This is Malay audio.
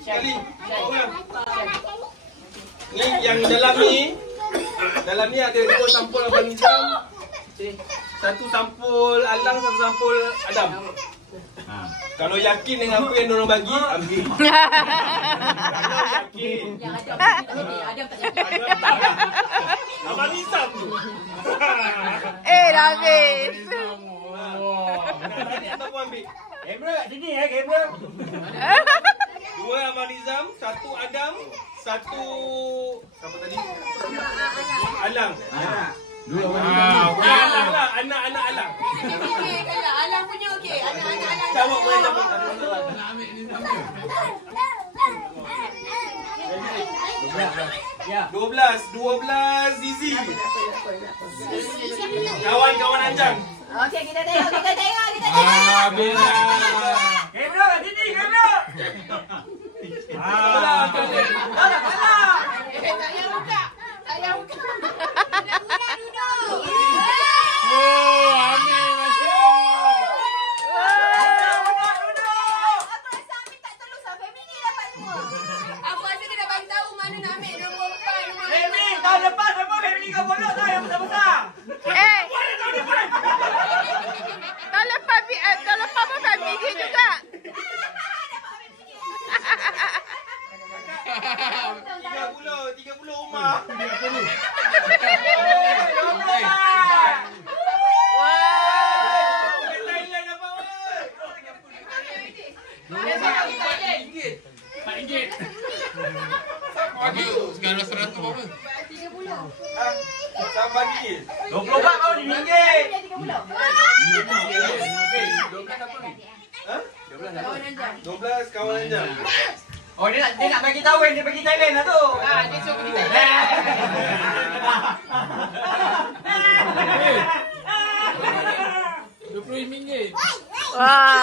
Sekali. Ni yang dalam ni ada 2 sampul Abang Nizam. Satu sampul Alang, satu sampul Adam. Kalau yakin dengan apa yang diorang bagi, ambil. Kalau yakin. Yang Adam tak yakin. Abang Nizam tu. Dah habis. Tadi ataupun ambil. Kamera kat sini kamera. 2 Abang Nizam, 1 Adam, 1 siapa tadi? Alang. Dua Alang lah, anak-anak Alang. Okey, kalau Alang punya okey. Anak-anak Alang. Jawab boleh jawab. Nak ambil ni sama. Ya. 12 Zizi. Kawan-kawan Anjang. Okey, kita tengok. Habis lah. Kamera kat sini, kamera. Saya buka. Duduk. Oh, ambil masuk. Aku rasa Amin tak terus lah. Family ni dapat semua. Aku rasa dia dah bagi tahu mana nak ambil nombor 4, nombor 5. Family, tahun lepas apa family kau bodoh tau yang besar-besar. Tahun lepas pun family dia juga. 30 rumah. Thailand dapat RM4. Bagi segala 100 apa? 30. Sama bagi. 20 baht kau RM5. 12 kawan Anjang. Oh dia nak bagi tahu yang dia pergi Thailand lah tu. Dia suruh pergi Thailand. RM20. Wah.